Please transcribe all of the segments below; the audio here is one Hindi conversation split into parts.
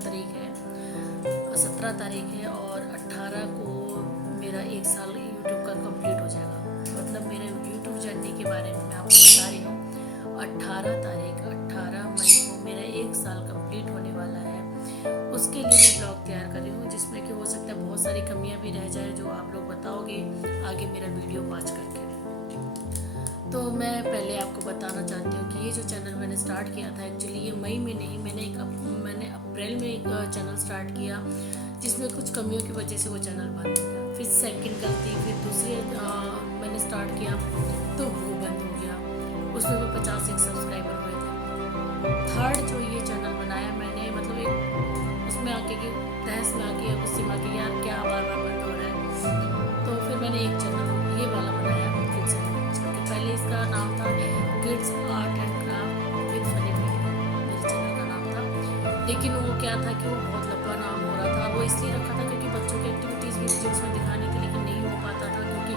तारीख है, 17 तारीख है और 18 को मेरा 1 साल यूट्यूब का कंप्लीट हो जाएगा। मतलब मेरे यूट्यूब जर्नी के बारे में मैं आपको बता रही हूँ। 18 मई को मेरा 1 साल कंप्लीट होने वाला है। उसके लिए मैं ब्लॉग तैयार कर रही हूँ, जिसमें कि हो सकता है बहुत सारी कमियाँ भी रह जाए जो आप लोग बताओगे आगे मेरा वीडियो वॉच करके। तो मैं पहले आपको बताना चाहती हूँ कि ये जो चैनल मैंने स्टार्ट किया था, एक्चुअली ये मई में नहीं, मैंने अप्रैल में एक चैनल स्टार्ट किया, जिसमें कुछ कमियों की वजह से वो चैनल बंद हो गया। फिर सेकंड गलती, फिर दूसरी मैंने स्टार्ट किया तो वो बंद हो गया। उसमें भी 51 सब्सक्राइबर हुए थे। थर्ड जो ये चैनल बनाया मैंने, मतलब एक उसमें आके कि तहस में आके गुस्से में आके यार क्या बार बार बंद हो रहा है, तो फिर मैंने एक चैनल ये वाला बनाया किड्स एंड कल्चर के। पहले इसका नाम था kids art and craft with funny video, मेरे चैनल का नाम था। लेकिन वो क्या था कि वो बहुत लंबा नाम हो रहा था। वो इसलिए रखा था क्योंकि बच्चों की एक्टिविटीज़ भी मुझे उसमें दिखाने के लिए नहीं हो पाता था, क्योंकि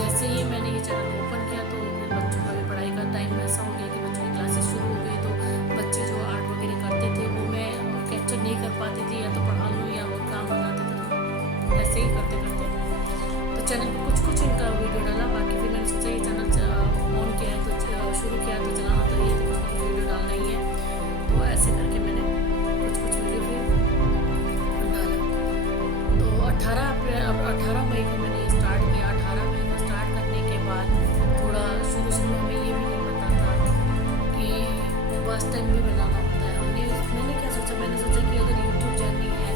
जैसे ही मैंने ये चैनल ओपन किया तो फिर बच्चों का भी पढ़ाई का टाइम ऐसा हो गया कि बच्चों की क्लासेस शुरू हो गई, तो बच्चे जो आर्ट वगैरह करते थे वो मैं कैप्चर नहीं कर पाती थी, या तो पढ़ा लूँ या वो काम बनाते थे, तो ऐसे ही करते करते तो चैनल पर कुछ इनका वीडियो डाला। बाकी फिर मैंने सोचा ये चैनल ऑन किया है तो शुरू किया तो चलाना तो ये तो कुछ वीडियो डालना ही है, तो ऐसे करके मैंने कुछ वीडियो फिर डाला। तो 18 मई को मैंने ये स्टार्ट किया। 18 मई को स्टार्ट करने के बाद थोड़ा शुरू में हमें ये भी नहीं पता था कि फर्स्ट टाइम भी बनाना होता है। मैंने सोचा कि अगर यूट्यूब जर्नी है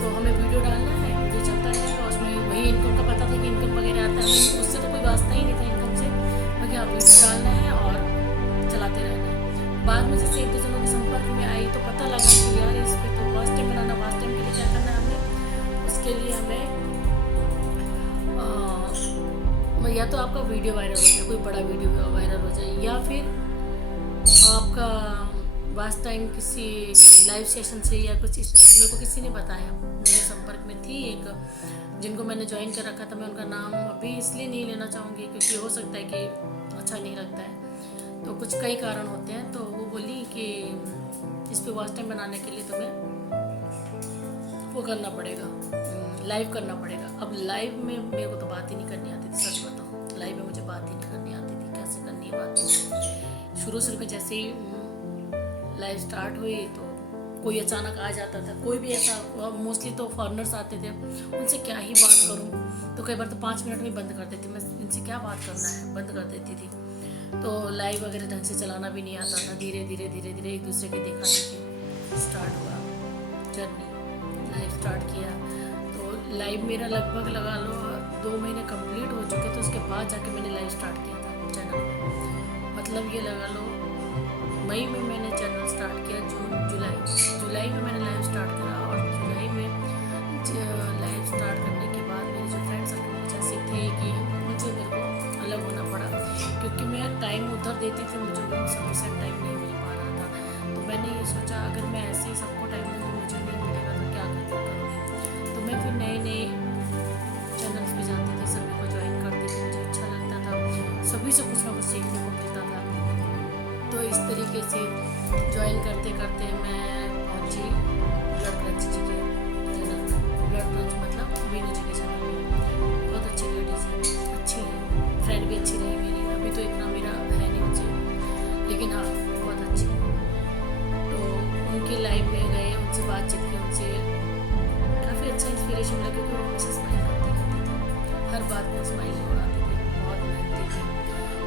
तो हमें वीडियो डालना है, वीडियो चलता रहेगा, उसमें वही इनकम का पता था कि इनकम वगैरह आता है, उससे तो कोई वास्ता ही नहीं था इनकम से, बाकी आप वीडियो डालना है और चलाते रहना है। बाद में जैसे एक दो जनों के संपर्क में आई तो पता लगा कि यार इस पर तो फर्स्ट टाइम बनाना, फर्स्ट टाइम के लिए क्या करना है हमें, उसके लिए हमें या तो आपका वीडियो वायरल हो जाए, कोई बड़ा वीडियो वायरल हो जाए, या फिर आपका वास्ट टाइम किसी लाइव सेशन से या कुछ इस मेरे को किसी ने बताया, मेरे संपर्क में थी एक जिनको मैंने ज्वाइन कर रखा था। मैं उनका नाम अभी इसलिए नहीं लेना चाहूँगी क्योंकि हो सकता है कि अच्छा नहीं लगता है, तो कुछ कई कारण होते हैं। तो वो बोली कि इस पर वास्ट टाइम बनाने के लिए तुम्हें वो करना पड़ेगा, लाइव करना पड़ेगा। अब लाइव में मेरे को तो बात ही नहीं करनी आती थी, सच बताऊँ, लाइव में मुझे बात ही नहीं करनी आती थी, कैसे करनी है बात। शुरू में जैसे ही लाइव स्टार्ट हुई तो कोई अचानक आ जाता था, कोई भी ऐसा, मोस्टली तो फॉरेनर्स आते थे, उनसे क्या ही बात करूं, तो कई बार तो 5 मिनट में बंद कर देती, मैं इनसे क्या बात करना है, बंद कर देती थी। तो लाइव वगैरह ढंग से चलाना भी नहीं आता था। धीरे धीरे एक दूसरे के देखा देखी स्टार्ट हुआ जर्नी, लाइव स्टार्ट किया। तो लाइव मेरा लगभग लगा लो 2 महीने कंप्लीट हो चुके थे, उसके बाद जाके मैंने लाइव स्टार्ट किया था चैनल में। मतलब ये लगा लो मई में मैंने चैनल स्टार्ट किया, जुलाई में मैंने लाइव स्टार्ट करा, और जुलाई में लाइव स्टार्ट करने के बाद मेरे जो फ्रेंड सर्कल कुछ ऐसे थे कि मुझे मेरे को अलग होना पड़ा, क्योंकि मैं टाइम उधर देती थी, मुझे वो सफिशेंट टाइम नहीं मिल पा रहा था। तो मैंने ये सोचा अगर मैं ऐसे ही सबको टाइम दूँगी, मुझे नहीं मिलेगा तो क्या करूँगी। तो मैं फिर नए चैनल्स पे जाती थी, सभी को ज्वाइन करती थी, मुझे अच्छा लगता था, सभी से कुछ ना कुछ सीखने को मिलता था। तो इस तरीके से ज्वाइन करते करते मैं पहुंची ब्लड क्रंच जी के चैनल पर। ब्लड क्रंच मतलब वीनू जी के चैनल पर। बहुत अच्छी लेडीज़ है, अच्छी है, फ्रेंड भी अच्छी रही मेरी। अभी तो इतना मेरा है नहीं मुझे, लेकिन हाँ बहुत अच्छी है। तो उनके लाइव में गए, उनसे बातचीत की, उनसे काफ़ी अच्छा इंस्पिरेशन मिला, क्योंकि वो हमेशा स्माइल करती थी, हर बात में स्माइल उड़ाती थी, बहुत मेहनती थी,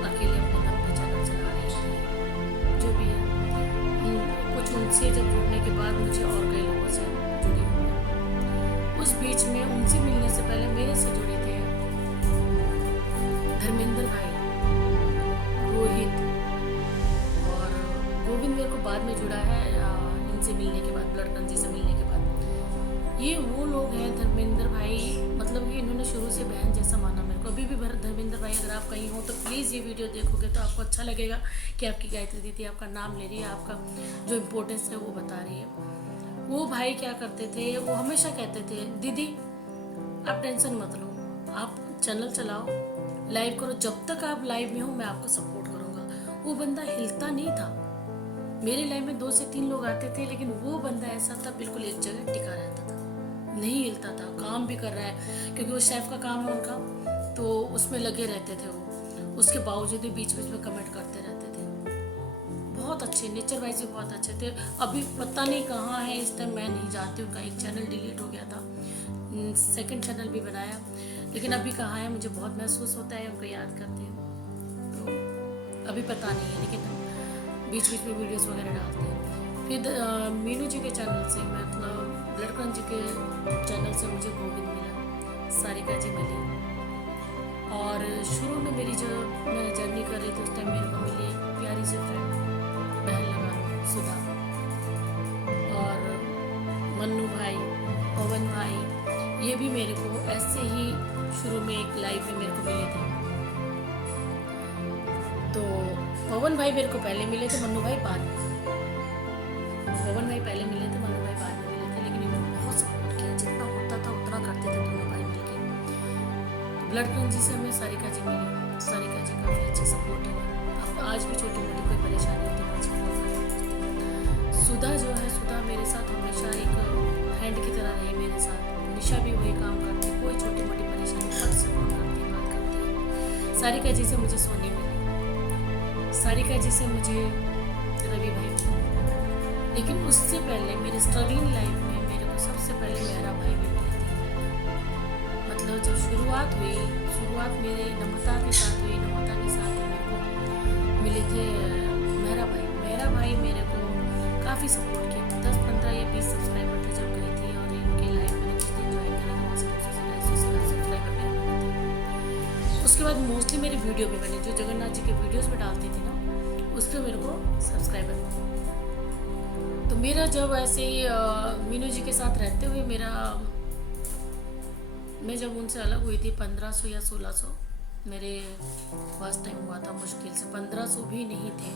अकेले अपने दम पे चैनल चला रही थी। जो भी है कुछ उनसे जब जुड़ने के बाद मुझे और कई लोगों से जुड़ी हूँ। उस बीच में उनसे मिलने से पहले मेरे से जुड़े थे धर्मेंद्र भाई, रोहित और गोविंद। मेरे को बाद में जुड़ा है इनसे मिलने के बाद, ब्लड क्रंच से मिलने के बाद। ये वो लोग हैं धर्मेंद्र भाई, मतलब कि इन्होंने शुरू से बहन जैसा माना मेरे को। अभी भी धर्मेंद्र भाई अगर आप कहीं हो तो प्लीज़ ये वीडियो देखोगे तो आपको अच्छा लगेगा कि आपकी गायत्री दीदी आपका नाम ले रही है, आपका जो इम्पोर्टेंस है वो बता रही है। वो भाई क्या करते थे, वो हमेशा कहते थे दीदी आप टेंशन मत लो, आप चैनल चलाओ, लाइव करो, जब तक आप लाइव में हो मैं आपको सपोर्ट करूँगा। वो बंदा हिलता नहीं था, मेरी लाइफ में 2 से 3 लोग आते थे, लेकिन वो बंदा ऐसा था बिल्कुल एक जगह टिका रहता था, नहीं हिलता था। काम भी कर रहा है क्योंकि वो शेफ का काम है उनका, तो उसमें लगे रहते थे वो। उसके बावजूद भी बीच बीच में कमेंट करते रहते थे। बहुत अच्छे, नेचर वाइज भी बहुत अच्छे थे। अभी पता नहीं कहाँ है इस टाइम, मैं नहीं जानती। उनका एक चैनल डिलीट हो गया था, सेकंड चैनल भी बनाया, लेकिन अभी कहाँ है मुझे बहुत महसूस होता है, उनको याद करते हैं तो अभी पता नहीं है, लेकिन बीच बीच में वीडियोस वगैरह डालते हैं। फिर मीनू जी के चैनल से, मतलब लड़कन जी के चैनल से मुझे गोविंद मिला, सारिका जी मिली। और शुरू में मेरी जो मैं जर्नी कर रही थी उस टाइम मेरे को मिली प्यारी सी फ्रेंड बहन लगा सुधा, और मन्नू भाई, पवन भाई, ये भी मेरे को ऐसे ही शुरू में एक लाइव में मेरे को मिले थे। तो पवन भाई मेरे को पहले मिले थे, मन्नू भाई बाद में। पवन भाई पहले मिले थे, मन्नू भाई बाद में मिले थे, लेकिन इन्होंने बहुत सपोर्ट किया, जितना होता था उतना करते थे दोनों भाई मिलके। तो ब्लड बैंक जी से हमें सारिका जी मिली, सारिका जी काफ़ी अच्छी सपोर्टिव है। अब आज भी छोटी मोटी कोई परेशानी होती है सुधा जो है, सुधा मेरे साथ हमेशा एक फ्रेंड की तरह रही मेरे साथ। निशा भी वही काम करती है, कोई छोटी मोटी परेशानी फट से फोन करती है, बात करती है। सारिका जी से मुझे सोनी मिली, सारिका जी से मुझे रवि भाई मिले, लेकिन उससे पहले मेरे स्ट्रगलिंग लाइफ में मेरे को सबसे पहले मेरा भाई भी मिले थे। मतलब जब शुरुआत मेरे नम्रता के साथ हुई, नम्रता के साथ ही मेरे को मिले थे मेरा भाई। मेरा भाई मेरे को काफ़ी सपोर्ट किया। 10, 15 या 20 सब्सक्राइबर थे जब गई थी, और इनके लाइफ में कुछ दिन ज्वाइन करा था, वहाँ से 200 सब्सक्राइबर मेरे बने थे। उसके बाद मोस्टली मेरी वीडियो भी बनी, जो जगन्नाथ जी के वीडियोस में डालती थी ना, उसके मेरे को सब्सक्राइबर बने। तो मेरा जब ऐसे ही मीनू जी के साथ रहते हुए मैं जब उनसे अलग हुई थी 1500 या 1600 मेरे फर्स्ट टाइम हुआ था, मुश्किल से 1500 भी नहीं थे।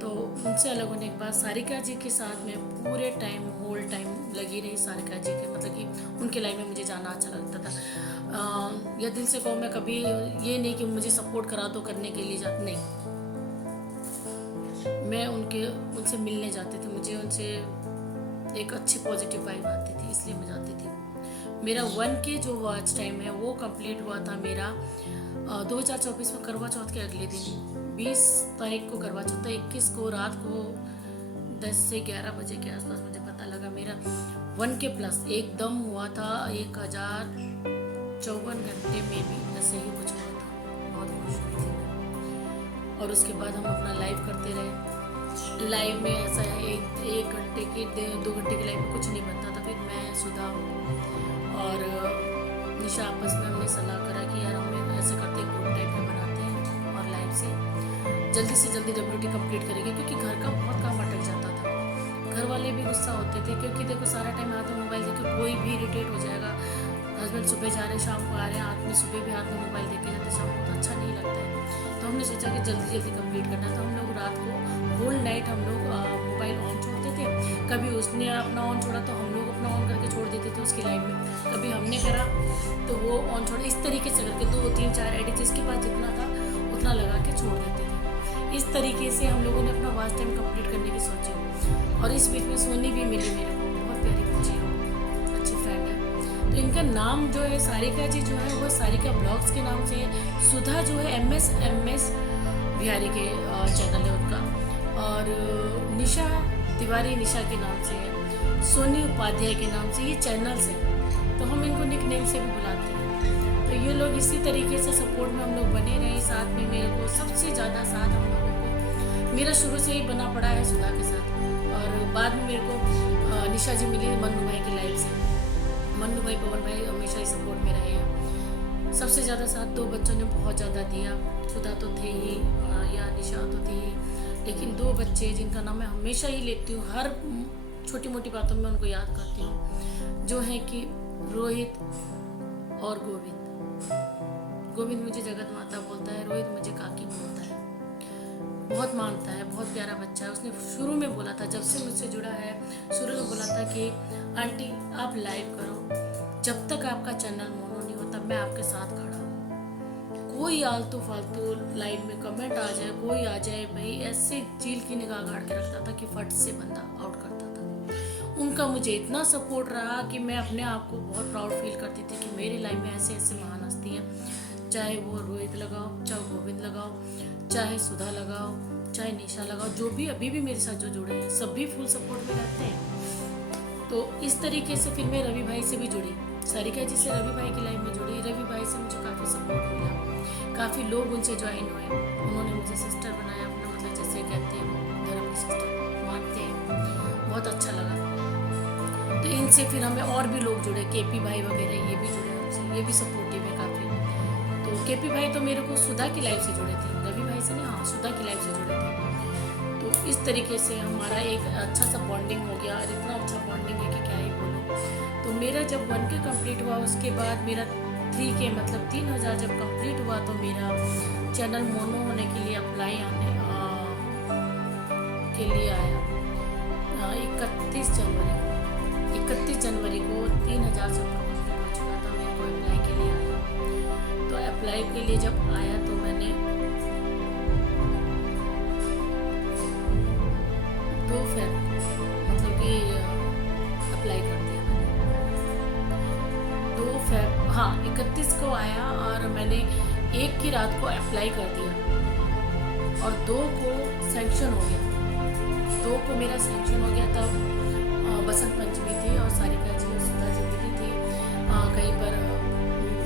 तो उनसे अलग होने के बाद सारिका जी के साथ में पूरे टाइम होल टाइम लगी रही। सारिका जी के मतलब कि उनके लाइफ में मुझे जाना अच्छा लगता था। या दिल से कहूँ, मैं कभी ये नहीं कि मुझे सपोर्ट करा दो करने के लिए नहीं, मैं उनसे मिलने जाती थी, मुझे उनसे एक अच्छी पॉजिटिव वाइब आती थी, इसलिए मैं जाती थी। मेरा 1K जो वॉच टाइम है वो कंप्लीट हुआ था मेरा 2024 में करवा चौथ के अगले दिन 20 तारीख को करवा चौथ था। 21 को रात को 10 से 11 बजे के आसपास मुझे पता लगा मेरा 1K प्लस एकदम हुआ था। 1054 घंटे में भी ऐसे ही कुछ हुआ था। बहुत खुश हुई थी मैं। और उसके बाद हम अपना लाइव करते रहे। लाइव में ऐसा है 1 घंटे की 2 घंटे की लाइव में कुछ नहीं बनता था। फिर मैं सुधा और निशा आपस में हमने सलाह करा कि यार हमें ऐसे करते हैं, ग्रुप टाइप में बनाते हैं और लाइव से जल्दी WT कंप्लीट करेंगे, क्योंकि घर का बहुत काम अटक जाता था। घर वाले भी गुस्सा होते थे, क्योंकि देखो सारा टाइम हाथ में मोबाइल देखे, कोई भी इरिटेट हो जाएगा। हस्बैंड सुबह जा रहे हैं, शाम को आ रहे हैं, हाथ में सुबह भी हाथ में मोबाइल देखे जाते, शाम को तो अच्छा नहीं लगता है। तो हमने सोचा कि जल्दी कंप्लीट करना। तो हम लोग रात को होल नाइट हम लोग मोबाइल ऑन छोड़ते थे। कभी उसने अपना ऑन छोड़ा तो हम लोग अपना ऑन करके छोड़ देते थे उसकी लाइव में, कभी हमने करा तो वो ऑन छोड़ा। इस तरीके से करके 2, 3, 4 आईडी जिसके पास जितना था उतना लगा के छोड़ देते थे। इस तरीके से हम लोगों ने अपना वॉच टाइम कंप्लीट करने की सोची। और इस बीच में सोनी भी मिली मेरे को, बहुत प्यारी बच्ची है, अच्छी फ्रेंड है। तो इनका नाम जो है सारिका जी जो है वो सारिका ब्लॉग्स के नाम से है। सुधा जो है MS बिहारी के चैनल है उनका। और निशा तिवारी निशा के नाम से है, सोनी उपाध्याय के नाम से ये चैनल्स हैं। तो हम इनको निक नेम से भी बुलाते हैं। तो ये लोग इसी तरीके से सपोर्ट में हम लोग बने रहे। साथ में मेरे को सबसे ज़्यादा साथ हम लोगों को मेरा शुरू से ही बना पड़ा है सुधा के साथ। और बाद में मेरे को निशा जी मिली मन्नू भाई की लाइफ से। मन्नू भाई, पवन भाई हमेशा ही सपोर्ट में रहे हैं। सबसे ज़्यादा साथ 2 बच्चों ने बहुत ज़्यादा दिया। सुधा तो थे ही या निशा तो थी ही, लेकिन 2 बच्चे जिनका नाम मैं हमेशा ही लेती हूँ, हर छोटी मोटी बातों में उनको याद करती हूँ, जो है कि रोहित और गोविंद। गोविंद मुझे जगत माता बोलता है, रोहित मुझे काकी बोलता है। बहुत मानता है, बहुत प्यारा बच्चा है। उसने शुरू में बोला था, जब से मुझसे जुड़ा है, शुरू में बोला था कि आंटी आप लाइव करो, जब तक आपका चैनल मोनो नहीं होता मैं आपके साथ खड़ा हूँ। कोई आलतू फालतू लाइव में कमेंट आ जाए, कोई आ जाए, भाई ऐसे चील की निगाह गाड़ के रखता था कि फट से बंदा आउट करता था। उनका मुझे इतना सपोर्ट रहा कि मैं अपने आप को बहुत प्राउड फील करती थी कि मेरी लाइफ में ऐसे ऐसे महान हस्ती हैं, चाहे वो रोहित लगाओ, चाहे गोविंद लगाओ, चाहे सुधा लगाओ, चाहे निशा लगाओ, जो भी अभी भी मेरे साथ जो जुड़े हैं सभी फुल सपोर्ट में रहते हैं। तो इस तरीके से फिर मैं रवि भाई से भी जुड़ी, सारिका जी से रवि भाई की लाइफ में जुड़ी। रवि भाई से मुझे काफ़ी सपोर्ट मिला, काफ़ी लोग उनसे ज्वाइन हुए, उन्होंने मुझे सिस्टर बनाया अपना, मतलब जैसे कहते हैं धर्म की सिस्टर मानते हैं, बहुत अच्छा लगा। तो इनसे फिर हमें और भी लोग जुड़े, केपी भाई वगैरह ये भी जुड़े हमसे, ये भी सपोर्टिव है काफ़ी। तो केपी भाई तो मेरे को सुधा की लाइफ से जुड़े थे, रवि भाई से नहीं, हाँ सुधा की लाइफ से जुड़े थे। तो इस तरीके से हमारा एक अच्छा सा बॉन्डिंग हो गया, और इतना अच्छा बॉन्डिंग है कि क्या ही बोलूँ। तो मेरा जब 1K कंप्लीट हुआ, उसके बाद मेरा 3K मतलब 3000 जब कंप्लीट हुआ, तो मेरा चैनल मोनो होने के लिए अप्लाई आने के लिए आया 31 जनवरी को 3000 से ऊपर कंप्लीट हो चुका था, मेरे को अप्लाई के लिए आया। तो अप्लाई के लिए जब आया तो मैंने 2 फेब मतलब कि अप्लाई कर दिया मैंने। 2 फेब, हाँ 31 को आया और मैंने 1 की रात को अप्लाई कर दिया और 2 को सैंक्शन हो गया। 2 को मेरा सैंक्शन हो गया, तब बसंत पंचमी थी और सारिका जी और सुधा जी मिली थी कहीं पर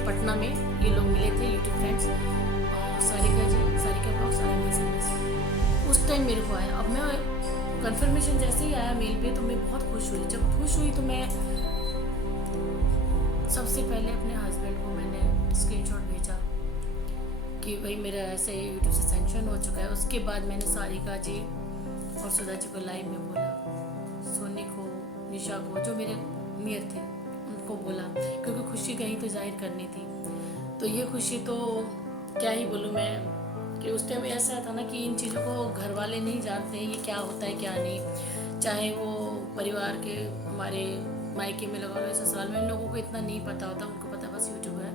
पटना में, ये लोग मिले थे यूट्यूब फ्रेंड्स, सारिका जी, सारिका ब्लॉग, सारा SMS उस टाइम मेरे को आया। अब मैं कंफर्मेशन जैसे ही आया मेल पे तो मैं बहुत खुश हुई। जब खुश हुई तो मैं सबसे पहले अपने हस्बैंड को मैंने स्क्रीनशॉट भेजा कि भाई मेरा ऐसे यूट्यूब से सैंक्शन हो चुका है। उसके बाद मैंने सारिका जी और सुधा जी को लाइव में बोला, सोनी को, निशा को, जो मेरे नियर थे उनको बोला, क्योंकि खुशी कहीं तो जाहिर करनी थी। तो ये खुशी तो क्या ही बोलूँ मैं, कि उस टाइम ऐसा था ना कि इन चीज़ों को घर वाले नहीं जानते हैं, ये क्या होता है क्या नहीं। चाहे वो परिवार के हमारे मायके में लगा लो, ससुराल में, इन लोगों को इतना नहीं पता होता, उनको पता बस यूट्यूब है,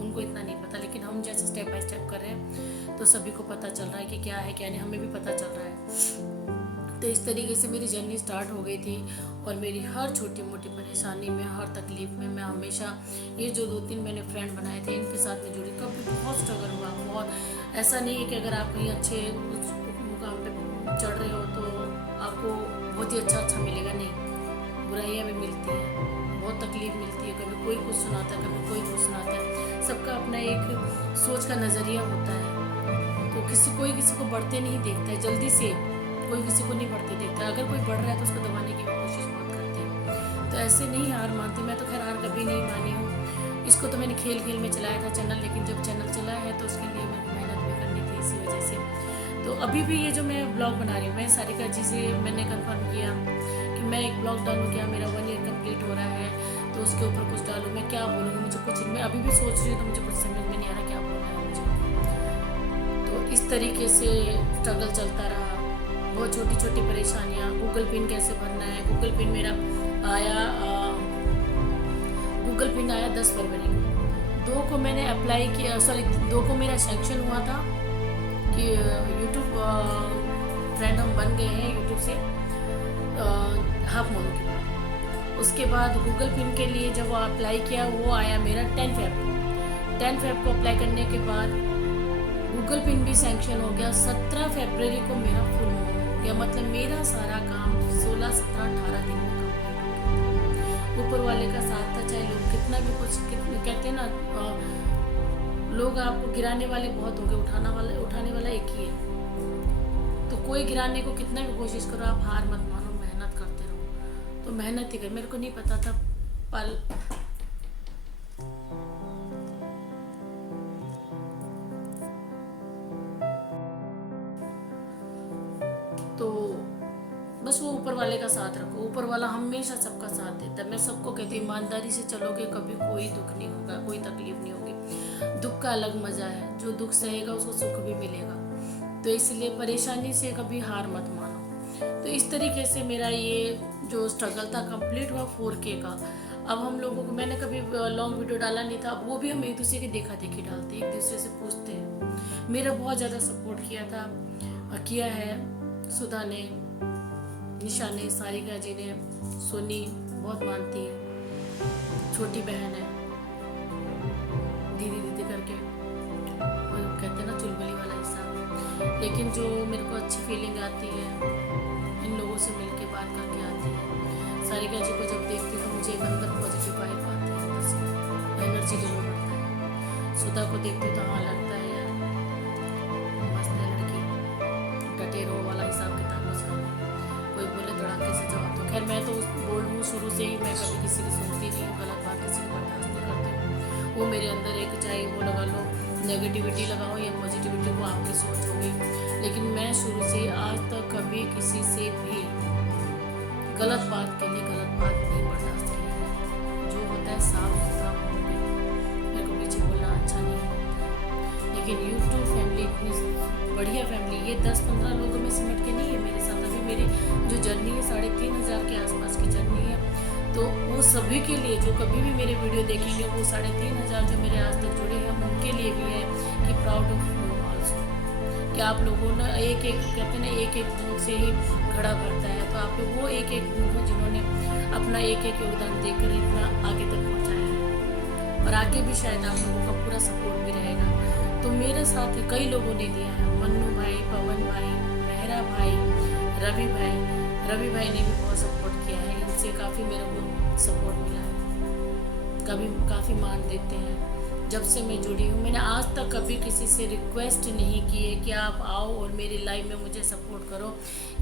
उनको इतना नहीं पता। लेकिन हम जैसे स्टेप बाय स्टेप कर रहे हैं तो सभी को पता चल रहा है कि क्या है क्या नहीं, हमें भी पता चल रहा है। तो इस तरीके से मेरी जर्नी स्टार्ट हो गई थी और मेरी हर छोटी मोटी परेशानी में, हर तकलीफ में मैं हमेशा, ये जो 2-3 मैंने फ्रेंड बनाए थे इनके साथ में जुड़ी। कभी बहुत स्ट्रगल हुआ, बहुत ऐसा नहीं है कि अगर आप कहीं अच्छे मुकाम पे चढ़ रहे हो तो आपको बहुत ही अच्छा मिलेगा, नहीं, बुराइयाँ भी मिलती हैं, बहुत तकलीफ मिलती है, कभी कोई कुछ सुनाता है, कभी कोई कुछ सुनाता है। सबका अपना एक सोच का नज़रिया होता है। तो कोई किसी को बढ़ते नहीं देखता है जल्दी से, कोई किसी को नहीं बढ़ते देखता। अगर कोई बढ़ रहा है तो उसको दबाने की कोशिश बहुत करते हैं। तो ऐसे नहीं हार मानती, मैं तो खैर हार कभी नहीं मानी हूँ। इसको तो मैंने खेल खेल में चलाया था चैनल, लेकिन जब चैनल चला है तो उसके लिए मेरे को मेहनत भी करनी थी, इसी वजह से। तो अभी भी ये जो मैं ब्लॉग बना रही हूँ, मैं सारिका जी से मैंने कन्फर्म किया कि मैं एक ब्लॉग डालूँ, क्या मेरा 1 ईयर कम्प्लीट हो रहा है तो उसके ऊपर कुछ डालूँ, मैं क्या बोलूँगी, मुझे कुछ, मैं अभी भी सोच रही हूँ तो मुझे कुछ समझ में नहीं आ रहा क्या बोलना है मुझे। तो इस तरीके से स्ट्रगल चलता रहा, बहुत छोटी छोटी परेशानियाँ। गूगल पिन कैसे भरना है, गूगल पिन मेरा आया, गूगल पिन आया 10 फरवरी को। 2 को मैंने अप्लाई किया, सॉरी 2 को मेरा सेंक्शन हुआ था कि यूट्यूब फ्रेंड हम बन गए हैं यूट्यूब से हाफ मोनो के बाद। उसके बाद गूगल पिन के लिए जब वो अप्लाई किया वो आया मेरा 10 फेब को अप्लाई करने के बाद गूगल पिन भी सैंक्शन हो गया। 17 फरवरी को मेरा फुल मोनो हो गया, मतलब मेरा सारा काम 16, 17, 18 दिन में कंप्लीट हो गया। ऊपर वाले का साथ था, चाहे लोग कितना भी कुछ कहते हैं ना, लोग आपको गिराने वाले बहुत होंगे, उठाने वाला एक ही है। तो कोई गिराने को कितना भी कोशिश करो, आप हार मत मानो, मेहनत करते रहो। तो मेहनत ही कर, मेरे को नहीं पता था पल तो बस वो ऊपर वाले का साथ रखो, ऊपर वाला हमेशा सबका साथ देता है। मैं सबको कहती हूँ ईमानदारी से चलोगे कभी कोई दुख नहीं होगा, कोई तकलीफ नहीं होगी। दुख का अलग मजा है, जो दुख सहेगा उसको सुख भी मिलेगा। तो इसलिए परेशानी से कभी हार मत मानो। तो इस तरीके से मेरा ये जो स्ट्रगल था कंप्लीट हुआ 4K का। अब हम लोगों को, मैंने कभी लॉन्ग वीडियो डाला नहीं था, अब वो भी हम एक दूसरे की देखा देखी डालते हैं, एक दूसरे से पूछते हैं। मेरा बहुत ज़्यादा सपोर्ट किया है सुधा ने, निशा ने, सारिका जी ने, सोनी बहुत मानती है, छोटी बहन है, दीदी दीदी करके, वो कहते हैं ना चुलबुली वाला हिसाब। लेकिन जो मेरे को अच्छी फीलिंग आती है इन लोगों से मिलके बात करके आती है। सारिका जी को जब देखती हूँ तो मुझे एक अंदर पॉजिटिव वाइब आती है, अंदर से एनर्जी लेवल बढ़ता है। सुधा को देखती हूँ तो हाँ लगता है यार मस्त है लड़की, डटे रहो वाला हिसाब किताब उसका, कोई बोले धड़ाके से जवाब। तो खैर मैं तो बोल हूँ शुरू से ही, मैं कभी किसी की सुनती नहीं हूँ, गलत बात किसी की बर्दाश्त नहीं करती हूँ। वो मेरे अंदर एक, चाहे वो लगा लो नेगेटिविटी लगाओ या पॉजिटिविटी, वो आपकी सोच होगी, लेकिन मैं शुरू से आज तक कभी किसी से भी गलत बात के लिए गलत बात नहीं बर्दाश्त की है। जो होता है साफ सुथरा हो गया, मेरे को पीछे बोलना अच्छा नहीं लगता। लेकिन यूट्यूब फैमिली इतनी बढ़िया फैमिली, ये 10-15 लोगों में सिमट के नहीं है मेरे साथ। अभी मेरी जो जर्नी है 3500 के आसपास की जर्नी है, तो वो सभी के लिए जो कभी भी मेरे वीडियो देखेंगे, वो 3500 जो मेरे आज तक जुड़े हैं, उनके लिए भी है कि प्राउड ऑफ यू ऑल्सो, कि आप लोगों ने एक एक, कहते हैं ना एक एक बूंद से ही घड़ा भरता है, तो आप लोग वो एक एक बूंद हो जिन्होंने अपना एक एक योगदान देकर इतना आगे तक पहुँचाया है, और आगे भी शायद आप लोगों का पूरा सपोर्ट भी रहेगा। तो मेरे साथ कई लोगों ने दिया है, मन्नू भाई, पवन भाई, मेहरा भाई, रवि भाई ने भी बहुत सपोर्ट किया है, इनसे काफ़ी मेरे को सपोर्ट मिला है, कभी काफ़ी मान देते हैं। जब से मैं जुड़ी हूँ मैंने आज तक कभी किसी से रिक्वेस्ट नहीं की है कि आप आओ और मेरी लाइफ में मुझे सपोर्ट करो।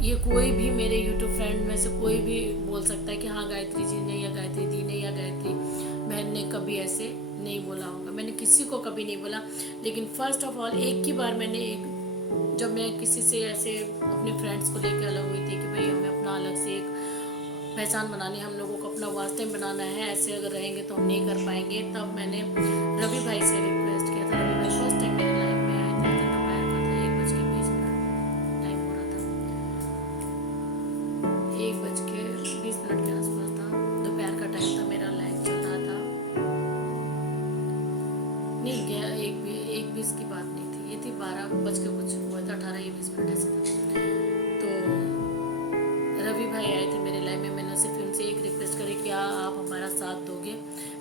ये कोई भी मेरे यूट्यूब फ्रेंड में से कोई भी बोल सकता है कि हाँ गायत्री जी ने या गायत्री दी ने या गायत्री बहन ने कभी ऐसे नहीं बोला होगा, मैंने किसी को कभी नहीं बोला। लेकिन फर्स्ट ऑफ ऑल एक ही बार मैंने जब मैं किसी से ऐसे अपने फ्रेंड्स को लेकर अलग हुई थी कि भाई हमें अपना अलग से एक पहचान बनानी, हम लोगों को अपना वास्ते बनाना है, ऐसे अगर रहेंगे तो हम नहीं कर पाएंगे, तब मैंने रवि भाई से रिक्वेस्ट किया था। रवि भाई फर्स्ट टाइम मेरी लाइफ में आए थे, दोपहर का था, 1:20 टाइम हो रहा था, 1:20 के आसपास था, दोपहर का टाइम था, मेरा लाइव चल रहा था, नहीं गया 1:20 की बात नहीं थी, ये थी 12 कुछ हुआ था, 18 या 20 ऐसे था। तो रवि भाई आए थे मेरे लाइफ में, मैंने सिर्फ उनसे एक रिक्वेस्ट करी कि आप हमारा साथ दोगे।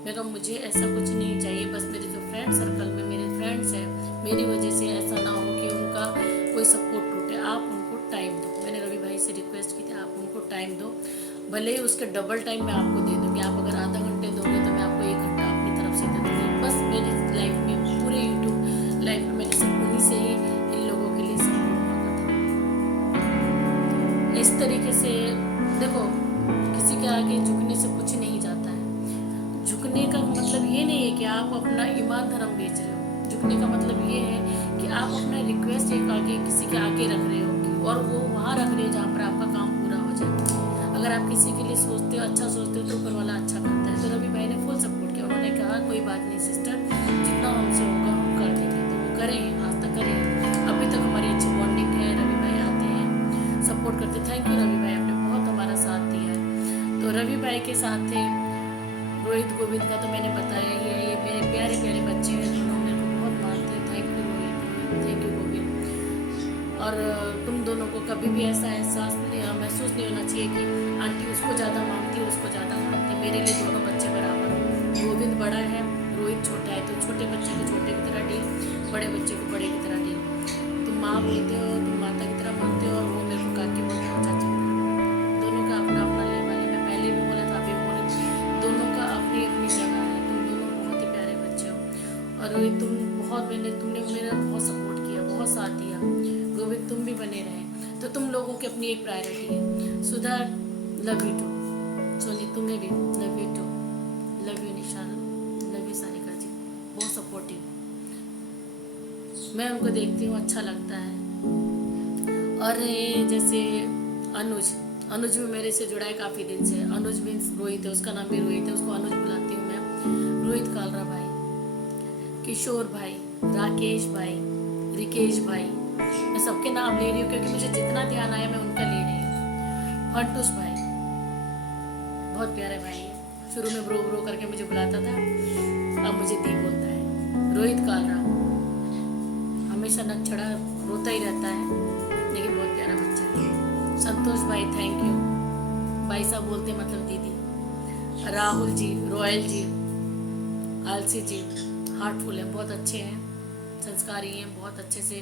मैं कहा मुझे ऐसा कुछ नहीं चाहिए, बस मेरे जो फ्रेंड सर्कल में मेरे फ्रेंड्स हैं, मेरी वजह से ऐसा ना हो कि उनका कोई सपोर्ट टूटे, आप उनको टाइम दो। मैंने रवि भाई से रिक्वेस्ट की थी आप उनको टाइम दो, भले ही उसके डबल टाइम मैं आपको दे दूँगी, आप अगर आधा घंटे दोगे तो मैं आपको 1 घंटा अपनी तरफ से दे दूँगी। बस मेरी लाइफ में, पूरे यूट्यूब लाइफ में मैंने सिर्फ उन्हीं से ही इन लोगों के लिए सपोर्ट मांगा था। इस तरीके से देखो, किसी के आगे झुकने से कुछ नहीं जाता है। झुकने का मतलब ये नहीं है कि आप अपना ईमान धर्म बेच रहे हो, झुकने का मतलब ये है कि आप अपना रिक्वेस्ट एक आगे किसी के आगे रख रहे हो और वो वहाँ रख रहे हो जहाँ पर आपका काम पूरा हो जाए। अगर आप किसी के लिए सोचते हो, अच्छा सोचते हो, तो ऊपर वाला अच्छा करता है। तो रवि भाई ने फुल सपोर्ट किया, उन्होंने कहा कोई बात नहीं सिस्टर, जितना हमसे होगा हम कर देंगे, तो वो करें, आज तक करें, अभी तक हमारी अच्छी बॉन्डिंग है। रवि भाई आते हैं, सपोर्ट करते, थैंक यू रवि भाई, आपने बहुत हमारा साथ दिया है। तो रवि भाई के साथ थे रोहित गोविंद का, तो मैंने बताया ही है, ये मेरे प्यारे प्यारे बच्चे हैं, दोनों मेरे को बहुत मानते हैं। Thank you Rohit, thank you Govind. और तुम दोनों को कभी भी ऐसा एहसास महसूस नहीं होना चाहिए कि आंटी उसको ज़्यादा मानती है, उसको ज़्यादा मानती है। मेरे लिए दोनों बच्चे बराबर हो, गोविंद बड़ा है, रोहित छोटा है, तो छोटे बच्चे को छोटे की तरह डील, बड़े बच्चे को बड़े की तरह डील। तुम माँ बोलते हो, तुम माता की तरह मानते हो, और वो मेरे को काकी बोलते हो, चाची। दोनों का अपना अपना लेवल है, मैं पहले भी बोला था, अभी भी बोले, दोनों का अपनी अपनी जगह है। तुम दोनों बहुत ही प्यारे बच्चे हो, और रोहित तुमने मेरा बहुत सपोर्ट किया, बहुत साथ दिया। गोविंद तुम भी बने रहे, तो तुम लोगों की अपनी एक प्रायोरिटी है। Sudha love you too, Soni तुम्हें भी love you too, love you Nisha, love you Sarika ji, बहुत सपोर्टिव। मैं उनको देखती हूँ, अच्छा लगता है। और ये जैसे अनुज भी मेरे से जुड़ा है काफ़ी दिन से। अनुज मीन्स रोहित है, उसका नाम भी रोहित है, उसको अनुज बुलाती हूँ मैं। रोहित कालरा भाई, किशोर भाई, राकेश भाई, रिकेश भाई, मैं सबके नाम ले रही हूँ क्योंकि मुझे जितना ध्यान आया मैं उनका ले रही हूँ। फंटूस भाई बहुत प्यारे भाई है, शुरू में ब्रो ब्रो करके मुझे बुलाता था, अब मुझे दी बोलता है। रोहित कालरा हमेशा नकछड़ा रोता ही रहता है, लेकिन बहुत प्यारा बच्चा है। संतोष भाई थैंक यू, भाई साहब बोलते मतलब दीदी। राहुल जी, रॉयल जी, आलसी जी हार्टफुल है, बहुत अच्छे हैं, संस्कारी हैं, बहुत अच्छे से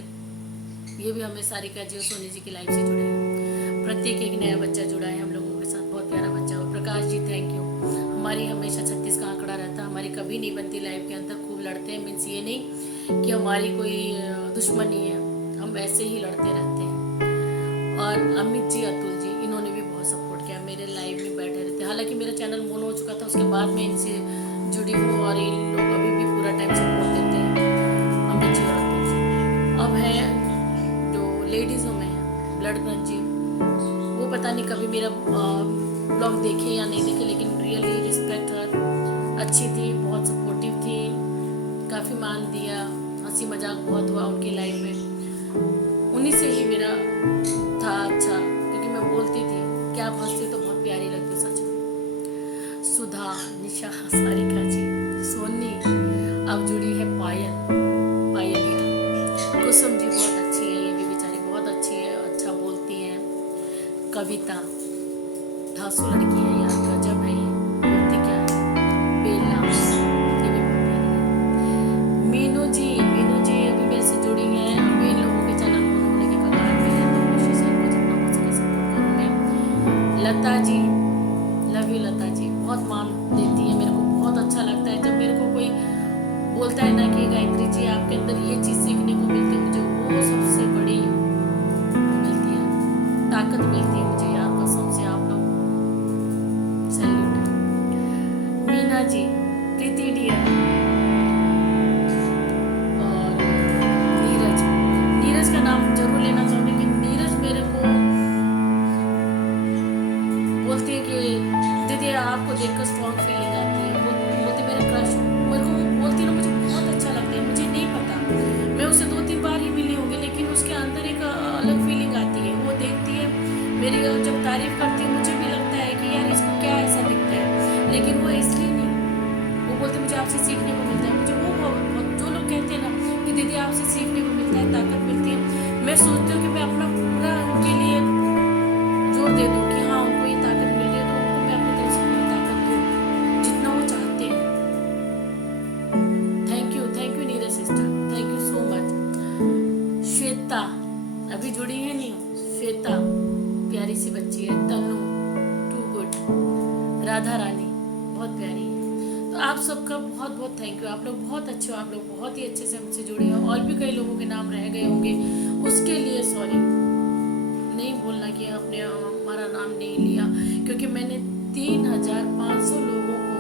ये भी हमें सारिका जी और सोनी जी की लाइफ से जुड़े हैं। प्रत्येक एक नया बच्चा जुड़ा है हम लोगों के साथ, बहुत प्यारा बच्चा। और प्रकाश जी थैंक यू, हमारी हमेशा 36 का आंकड़ा रहता है, हमारी कभी नहीं बनती लाइफ के अंदर, खूब लड़ते हैं। मीन्स ये नहीं कि हमारी कोई दुश्मनी है, हम ऐसे ही लड़ते रहते हैं। और अमित जी, अतुल जी, इन्होंने भी बहुत सपोर्ट किया, मेरे लाइव में बैठे रहते। हालांकि मेरा चैनल मोनो हो चुका था, उसके बाद में इनसे जुड़ी हूँ और इन लोग अभी भी पूरा टाइम सपोर्ट देते हैं, अमित जी और अतुल जी। अब है जो लेडीज़ों में है ब्लड जी, वो पता नहीं कभी मेरा ब्लॉग देखे या नहीं देखे, लेकिन रियली रिस्पेक्ट हर, अच्छी थी, बहुत सपोर्टिव थी, काफ़ी मान दिया, हंसी मजाक बहुत हुआ उनकी लाइफ में, उन्हीं से ही मेरा था अच्छा, क्योंकि मैं बोलती थी कि आप हंसते तो बहुत प्यारी लगती सच में। सुधा, निशा, सारिका जी, सोनी, अब जुड़ी है पायल, पायलिया, कुसुम जी बहुत अच्छी है, ये भी बेचारी बहुत अच्छी है, अच्छा बोलती हैं। कविता धांसू लड़की है यार, गजब है, ये बोलती क्या है। बेला, ये भी बहुत प्यारी है। मीनू जी, मीनू जी अभी मेरे से जुड़ी हैं, अभी इन लोगों के चैनल होने के कगार पे है, तो कोशिश है मैं जितना हो सके सपोर्ट करूँ मैं। लता जी, लव यू लता जी, बहुत मान देती है, मेरे को बहुत अच्छा लगता है जब मेरे को कोई बोलता है ना कि गायत्री जी आपके अंदर ये चीज़ सीखने को मिलती है, मुझे वो सबसे बड़ी मिलती है, ताकत मिलती है मुझे यार, कसम से आप लोग सैल्यूट है। मीना जी, प्रीति डियर और नीरज, नीरज का नाम जरूर लेना चाहूँगी कि नीरज मेरे को बोलती है कि दीदी आपको देखकर स्ट्रॉन्ग फीलिंग आती है, बोलती मेरा क्रश, मेरे को बोलती ना, मुझे बहुत अच्छा लगता है, मुझे नहीं पता, मैं उससे 2-3 बार ही मिली होंगी, लेकिन उसके अंदर एक अलग फीलिंग आती है, वो देखती है मेरी, जब तारीफ करती है मुझे भी लगता है कि यार इसको क्या ऐसा दिखता है, लेकिन वो इसलिए नहीं, वो बोलती मुझे आपसे सीखने को मिलता है, मुझे वो जो लोग कहते हैं ना कि दीदी आपसे सीखने को मिलता है, ताकत मिलती है, मैं सोचती हूँ कि मैं अपना पूरा उनके लिए जोर दे दूँ कि हाँ उनको ये ताकत मिल रही है, तो उनको मैं अपनी तरफ से पूरी ताकत दूँ जितना वो चाहते हैं। Thank you Neeraj sister, thank you so much. Shweta अभी जुड़ी है नहीं, श्वेता प्यारी सी बच्ची है। तनु टू गुड, राधा रानी बहुत प्यारी है। तो आप सबका बहुत बहुत थैंक यू, आप लोग बहुत अच्छे हो, आप लोग बहुत ही अच्छे से हमसे जुड़े हो, और भी कई लोगों के नाम रह गए होंगे, उसके लिए सॉरी, नहीं बोलना कि आपने हमारा नाम नहीं लिया, क्योंकि मैंने 3500 लोगों को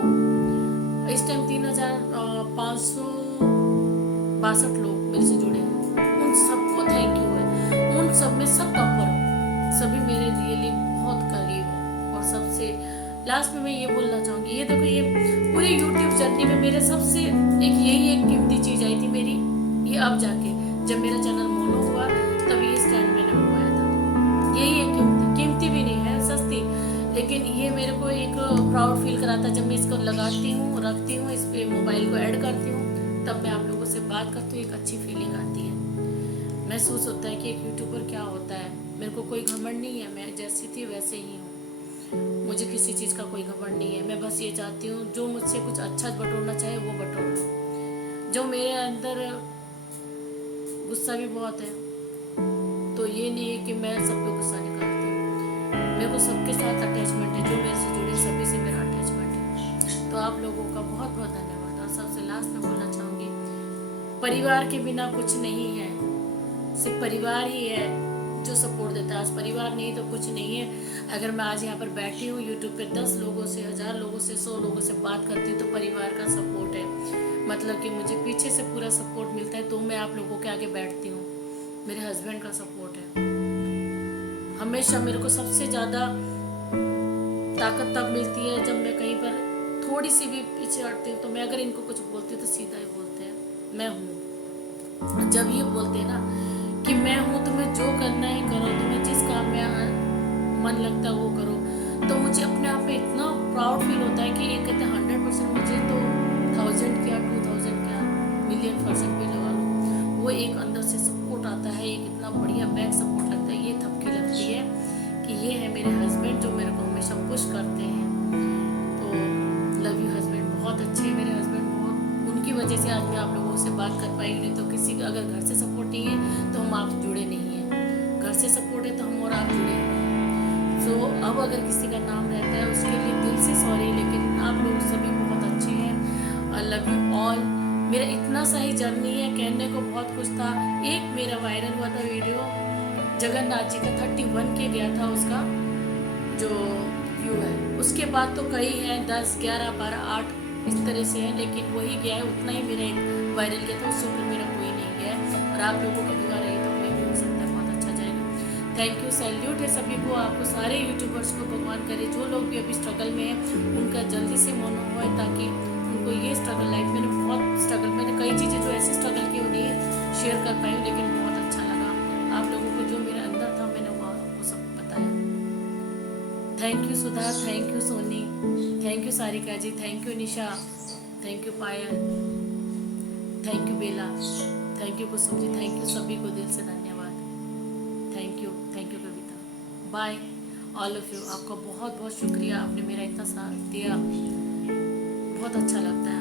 इस टाइम 3562 लोग मेरे से जुड़े हैं, उन सबको थैंक यू है, उन सब में सब टॉपर हो, सभी मेरे रियली बहुत करीब हो। और सबसे लास्ट में मैं ये बोलना चाहूँगी, ये देखो ये पूरे यूट्यूब जर्नी में मेरे सबसे एक कीमती चीज़ आई थी मेरी, ये अब जाके जब मेरा चैनल मोनो हुआ तब ये स्टैंड मैंने मंगवाया था, यही एक कीमती भी नहीं है, सस्ती, लेकिन ये मेरे को एक प्राउड फील कराता है, जब मैं इसको लगाती हूँ, रखती हूँ, इस पर मोबाइल को ऐड करती हूँ, तब मैं आप लोगों से बात करती हूँ, एक अच्छी फीलिंग आती है, महसूस होता है कि एक यूट्यूबर क्या होता है। मेरे को कोई घमंड नहीं है, मैं जैसी थी वैसे ही हूँ, मुझे किसी चीज़ का कोई घमंड नहीं है, मैं बस ये चाहती हूँ जो मुझसे कुछ अच्छा बटोरना चाहे वो बटोर लो। जो मेरे अंदर गुस्सा भी बहुत है, तो ये नहीं है कि मैं सब पे गुस्सा निकालती हूँ, मेरे को सबके साथ अटैचमेंट है, जो मेरे से जुड़े सभी से मेरा अटैचमेंट है। तो आप लोगों का बहुत बहुत धन्यवाद। और सबसे लास्ट में बोलना चाहूँगी, परिवार के बिना कुछ नहीं है, सिर्फ परिवार ही है जो सपोर्ट देता है, आज परिवार नहीं तो कुछ नहीं है। अगर मैं आज यहाँ पर बैठी हूँ यूट्यूब पे 10 लोगों से, 1000 लोगों से, 100 लोगों से बात करती हूँ, तो परिवार का सपोर्ट है, मतलब कि मुझे पीछे से पूरा सपोर्ट मिलता है, तो मैं आप लोगों के आगे बैठती हूँ। मेरे हस्बैंड का सपोर्ट है, हमेशा मेरे को सबसे ज़्यादा ताकत तब मिलती है जब मैं कहीं पर थोड़ी सी भी पीछे हटती हूँ, तो मैं अगर इनको कुछ बोलती हूँ तो सीधा ही बोलते हैं मैं हूँ। जब ये बोलते हैं ना कि मैं हूँ, तुम्हें जो करना है करो, तुम्हें जिस काम में मन लगता है वो करो, तो मुझे अपने आप में इतना प्राउड फील होता है कि ये कहते हैं 100% मुझे तो 1000 क्या 2000 क्या मिलियन% भी लगा लो, वो एक अंदर से सपोर्ट आता है, एक इतना बढ़िया बैक सपोर्ट लगता है, ये थपकी लगती है कि ये है मेरे हस्बैंड जो मेरे को हमेशा पुश करते हैं। तो लव यू हस्बैंड, बहुत अच्छे हैं मेरे हस्बैंड, बहुत उनकी वजह से आज मैं आप लोगों से बात कर पाई, नहीं तो किसी का अगर घर से सपोर्ट नहीं है तो हम आप जुड़े नहीं हैं, घर से सपोर्ट है तो हम और आप जुड़े हैं। तो अब अगर किसी का नाम रहता है उसके लिए दिल से सॉरी, लेकिन आप लोग सभी बहुत अच्छे हैं। I love you all. मेरा इतना सा ही जर्नी है, कहने को बहुत कुछ था। एक मेरा वायरल हुआ था वीडियो जगन्नाथ जी का, 31 के गया था उसका जो व्यू है, उसके बाद तो कई हैं 10 11 12 8 इस तरह से है, लेकिन वही गया है, उतना ही मेरा एक वायरल गया था, उससे ऊपर मेरा कोई नहीं गया है। और आप लोगों की दुआ रही तो मैं भी हो सकता है बहुत अच्छा जाएगा। थैंक यू, सैल्यूट है सभी को, आपको सारे यूट्यूबर्स को भगवान करे जो लोग भी अभी स्ट्रगल में हैं उनका जल्दी से मन हो, ताकि उनको ये स्ट्रगल, लाइफ मैंने बहुत स्ट्रगल, मैंने कई चीज़ें जो ऐसी स्ट्रगल की वो नहीं शेयर कर पाई, लेकिन बहुत अच्छा लगा आप लोगों को जो मेरे अंदर था मैंने वो सब बताया। Thank you Sudha, thank you Soni, thank you Sarika ji, thank you Nisha, thank you Payal, thank you Bela, thank you Kusum ji, thank you सभी को दिल से धन्यवाद। Thank you Kavita, bye all of you. आपका बहुत बहुत शुक्रिया, आपने मेरा इतना साथ दिया, बहुत अच्छा लगता है।